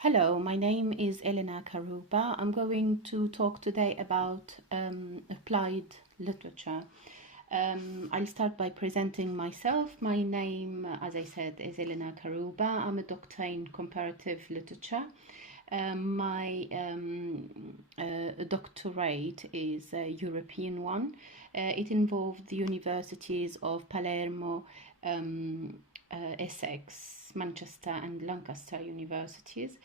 Hello, my name is Elena Carruba. I'm going to talk today about applied literature. I'll start by presenting myself. My name, as I said, is Elena Carruba. I'm a doctor in comparative literature. My doctorate is a European one. It involved the universities of Palermo, Essex, Manchester, and Lancaster universities.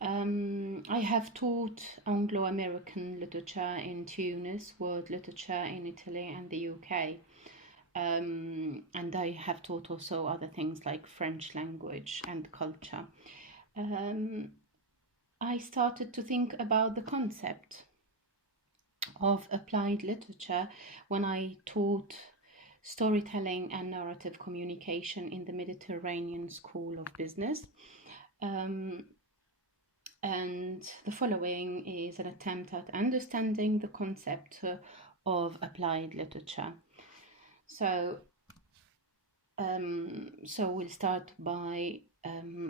I have taught Anglo-American literature in Tunis, world literature in Italy and the UK. And I have taught also other things like French language and culture. I started to think about the concept of applied literature when I taught storytelling and narrative communication in the Mediterranean School of Business. And the following is an attempt at understanding the concept of applied literature. So we'll start by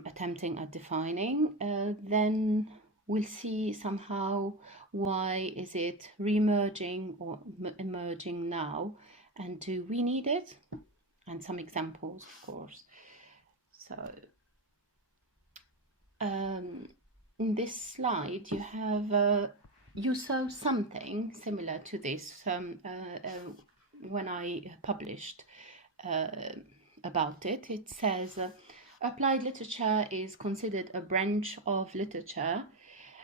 attempting at defining, then we'll see somehow why is it re-emerging or emerging now, and do we need it, and some examples, of course. So in this slide you have you saw something similar to this when I published about it. It says applied literature is considered a branch of literature.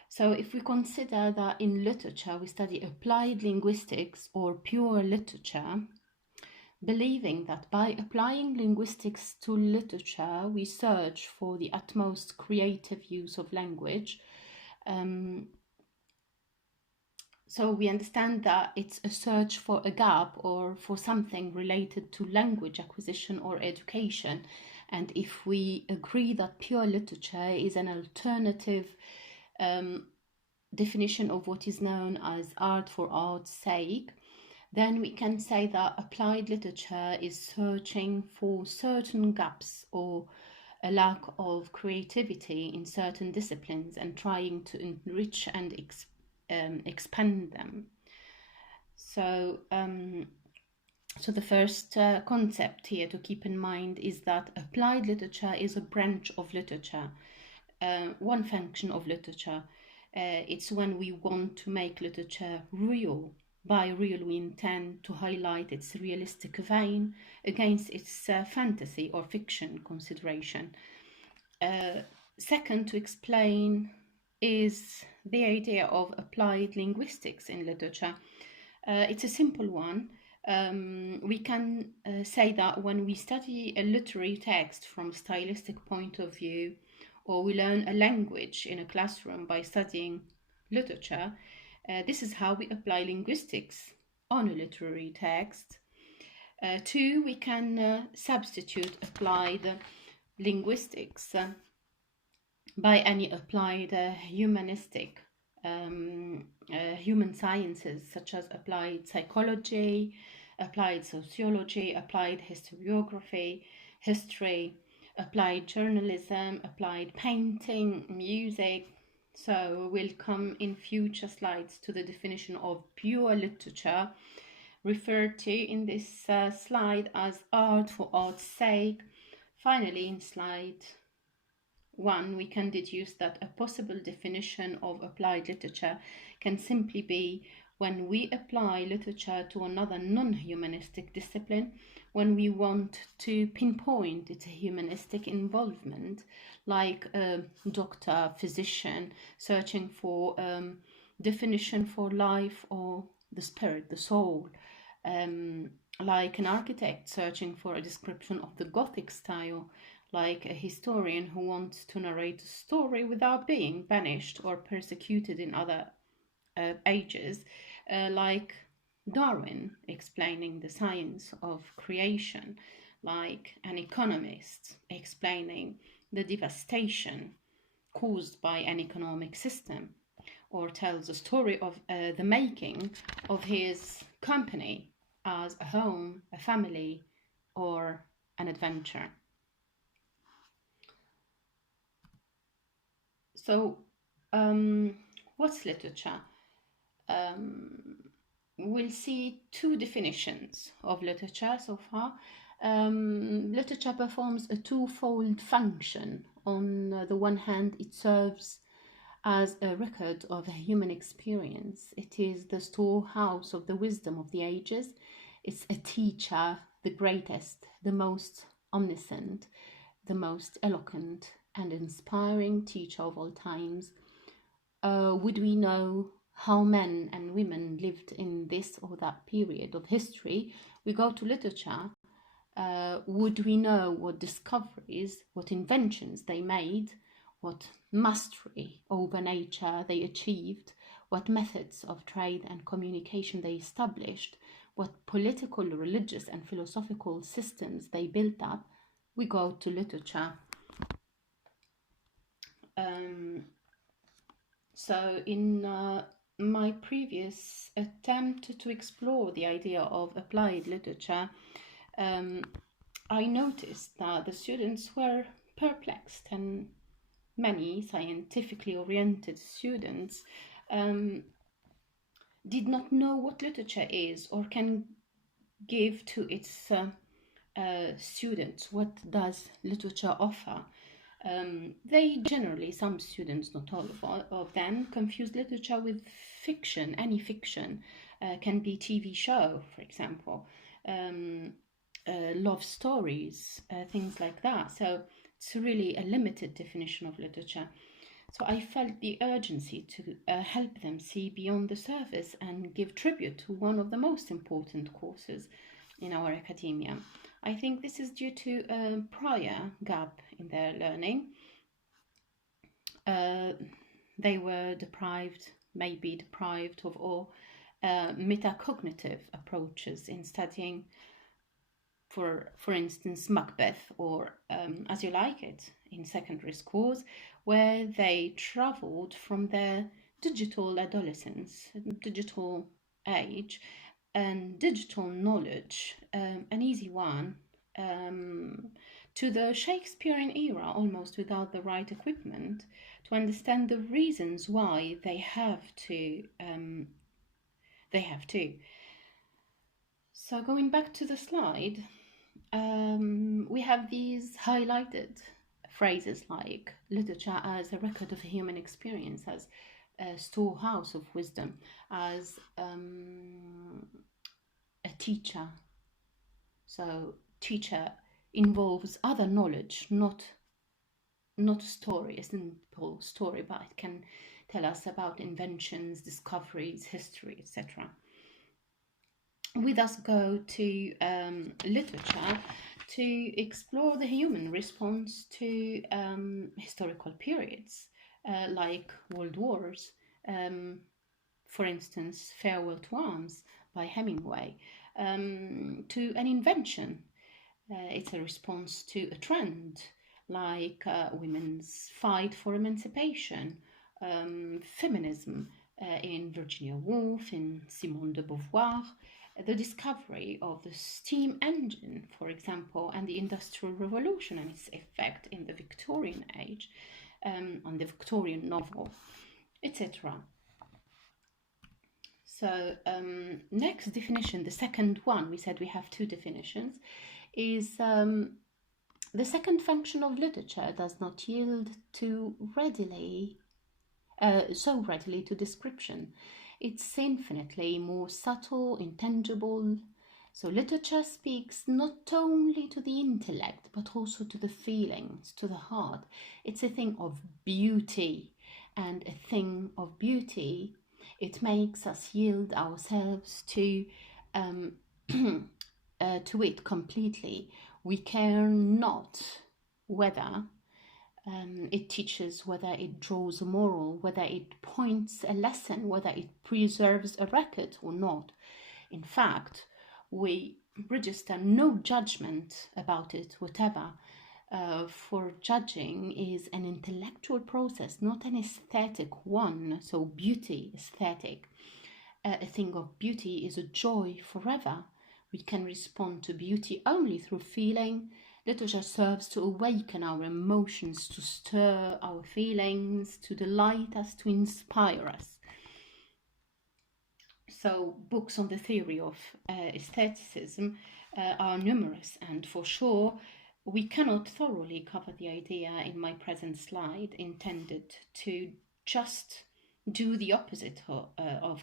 So if we consider that in literature we study applied linguistics or pure literature, believing that by applying linguistics to literature we search for the utmost creative use of language, so we understand that it's a search for a gap or for something related to language acquisition or education. And if we agree that pure literature is an alternative definition of what is known as art for art's sake, then we can say that applied literature is searching for certain gaps or a lack of creativity in certain disciplines and trying to enrich and expand them. So the first concept here to keep in mind is that applied literature is a branch of literature, one function of literature. It's when we want to make literature real. By real, we intend to highlight its realistic vein against its fantasy or fiction consideration. Second, to explain is the idea of applied linguistics in literature. It's a simple one. We can say that when we study a literary text from a stylistic point of view, or we learn a language in a classroom by studying literature, this is how we apply linguistics on a literary text. Two, we can substitute applied linguistics by any applied humanistic human sciences, such as applied psychology, applied sociology, applied historiography, history, applied journalism, applied painting, music. So we'll come in future slides to the definition of pure literature, referred to in this slide as art for art's sake. Finally, in slide 1, we can deduce that a possible definition of applied literature can simply be when we apply literature to another non-humanistic discipline, when we want to pinpoint its humanistic involvement, like a doctor, physician, searching for definition for life or the spirit, the soul, like an architect searching for a description of the Gothic style, like a historian who wants to narrate a story without being banished or persecuted in other ages, like Darwin explaining the science of creation, like an economist explaining the devastation caused by an economic system, or tells a story of the making of his company as a home, a family, or an adventure. So, what's literature? We'll see two definitions of literature so far. Literature performs a twofold function. On the one hand, it serves as a record of a human experience. It is the storehouse of the wisdom of the ages. It's a teacher, the greatest, the most omniscient, the most eloquent and inspiring teacher of all times. Would we know how men and women lived in this or that period of history? We go to literature. Would we know what discoveries, what inventions they made, what mastery over nature they achieved, what methods of trade and communication they established, what political, religious, and philosophical systems they built up? We go to literature. So in my previous attempt to explore the idea of applied literature, I noticed that the students were perplexed, and many scientifically oriented students did not know what literature is or can give to its students. What does literature offer? They generally, some students, not all of them, confuse literature with fiction. Any fiction can be TV show, for example, love stories, things like that. So it's really a limited definition of literature. So I felt the urgency to help them see beyond the surface and give tribute to one of the most important courses in our academia. I think this is due to a prior gap in their learning. They were maybe deprived of all metacognitive approaches in studying, for instance, Macbeth or As You Like It in secondary schools, where they traveled from their digital adolescence, digital age, and digital knowledge, an easy one, to the Shakespearean era, almost without the right equipment, to understand the reasons why they have to. So going back to the slide, we have these highlighted phrases like literature as a record of a human experience, as a storehouse of wisdom, as a teacher. So teacher involves other knowledge, not a story, a simple story, but it can tell us about inventions, discoveries, history, etc. We thus go to literature to explore the human response to historical periods, like world wars, for instance, Farewell to Arms by Hemingway, to an invention. It's a response to a trend, like women's fight for emancipation, feminism in Virginia Woolf, in Simone de Beauvoir, the discovery of the steam engine, for example, and the Industrial Revolution and its effect in the Victorian age, on the Victorian novel, etc. So next definition, the second one, we said we have two definitions, is the second function of literature does not yield so readily to description. It's infinitely more subtle, intangible. So literature speaks not only to the intellect, but also to the feelings, to the heart. It's a thing of beauty, and a thing of beauty, it makes us yield ourselves to it completely. We care not whether it teaches, whether it draws a moral, whether it points a lesson, whether it preserves a record or not. In fact, we register no judgment about it whatever. For judging is an intellectual process, not an aesthetic one. So beauty, aesthetic. A thing of beauty is a joy forever. We can respond to beauty only through feeling, Literature serves to awaken our emotions, to stir our feelings, to delight us, to inspire us. So books on the theory of aestheticism are numerous, and for sure we cannot thoroughly cover the idea in my present slide, intended to just do the opposite of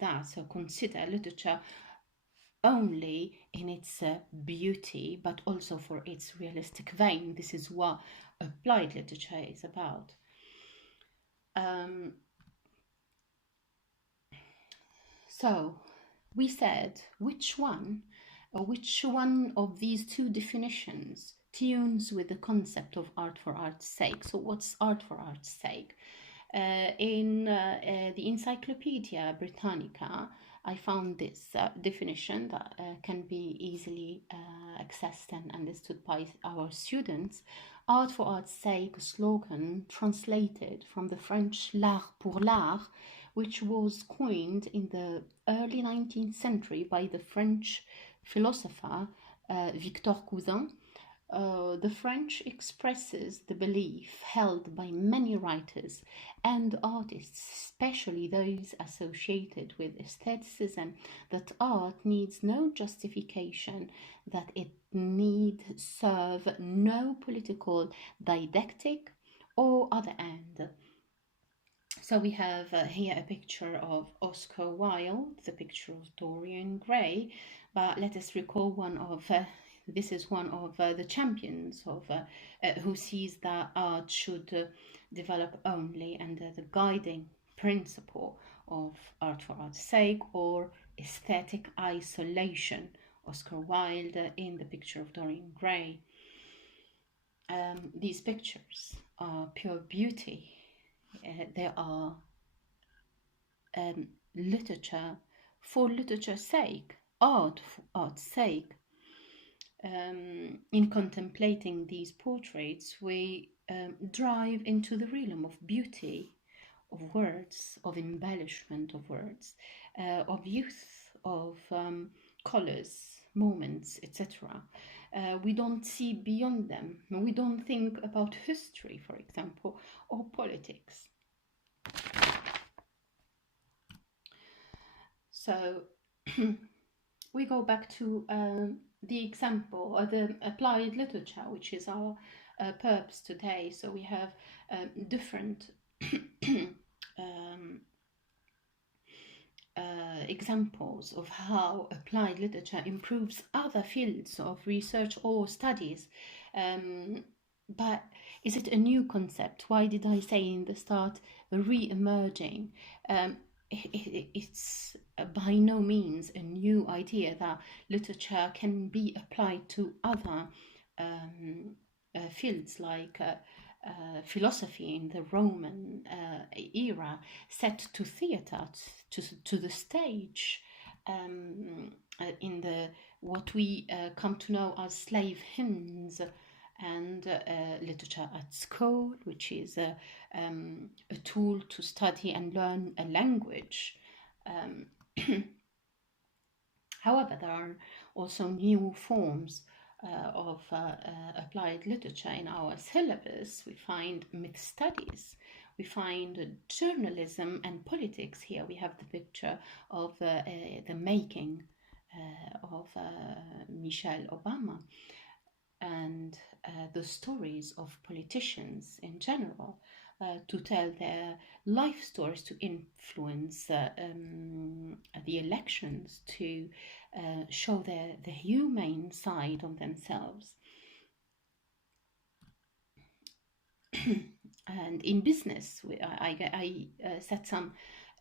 that. So consider literature only in its beauty, but also for its realistic vein. This is what applied literature is about. So we said which one of these two definitions tunes with the concept of art for art's sake. So what's art for art's sake? In the Encyclopedia Britannica, I found this definition that can be easily accessed and understood by our students. Art for art's sake, a slogan translated from the French l'art pour l'art, which was coined in the early 19th century by the French philosopher Victor Cousin. The French expresses the belief held by many writers and artists, especially those associated with aestheticism, that art needs no justification, that it need serve no political, didactic, or other end. So we have here a picture of Oscar Wilde, the picture of Dorian Gray, but let us recall this is one of the champions of who sees that art should develop only under the guiding principle of art for art's sake or aesthetic isolation. Oscar Wilde in the picture of Dorian Gray. These pictures are pure beauty. They are literature for literature's sake, art for art's sake. In contemplating these portraits, we drive into the realm of beauty, of words, of embellishment of words, of youth, of colors, moments, etc. We don't see beyond them. We don't think about history, for example, or politics. So we go back to the example or the applied literature, which is our purpose today. So we have different examples of how applied literature improves other fields of research or studies. But is it a new concept? Why did I say in the start re-emerging? It's by no means a new idea that literature can be applied to other fields like philosophy in the Roman era, set to theatre, to the stage, in the what we come to know as slave hymns, and literature at school, which is a tool to study and learn a language. However, there are also new forms of applied literature in our syllabus. We find myth studies, we find journalism and politics. Here we have the picture of the making of Michelle Obama, and the stories of politicians in general, to tell their life stories, to influence the elections, to show the humane side of themselves. And in business, I set some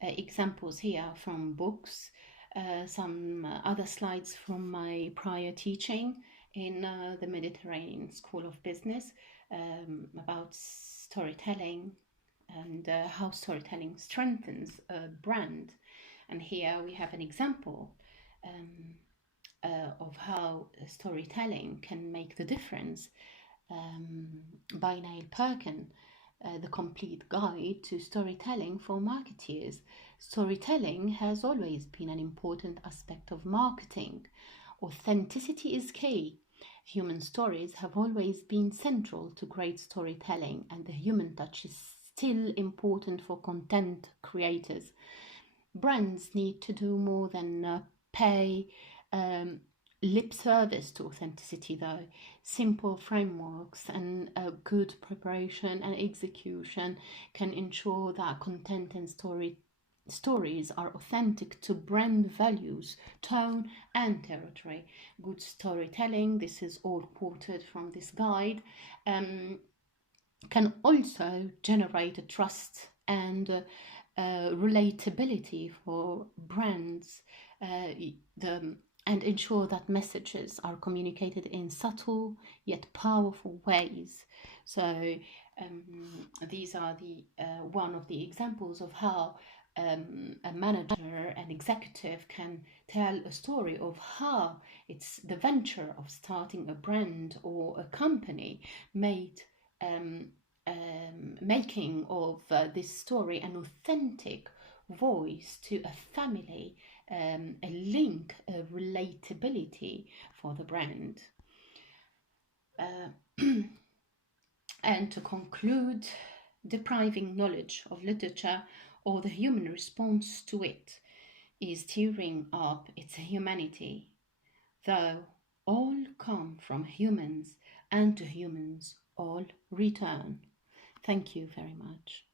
examples here from books, some other slides from my prior teaching in the Mediterranean School of Business, about storytelling and how storytelling strengthens a brand. And here we have an example of how storytelling can make the difference, by Niall Perkin, The Complete Guide to Storytelling for Marketeers. Storytelling has always been an important aspect of marketing. Authenticity is key. Human stories have always been central to great storytelling, and the human touch is still important for content creators. Brands need to do more than pay lip service to authenticity, though. Simple frameworks and good preparation and execution can ensure that content and stories are authentic to brand values, tone, and territory. Good storytelling, this is all quoted from this guide, can also generate a trust and relatability for brands, and ensure that messages are communicated in subtle yet powerful ways. So these are the one of the examples of how a manager, an executive can tell a story of how it's the venture of starting a brand or a company made making of this story an authentic voice to a family, a link, a relatability for the brand. And to conclude, depriving knowledge of literature or the human response to it is tearing up its humanity, though all come from humans, and to humans all return. Thank you very much.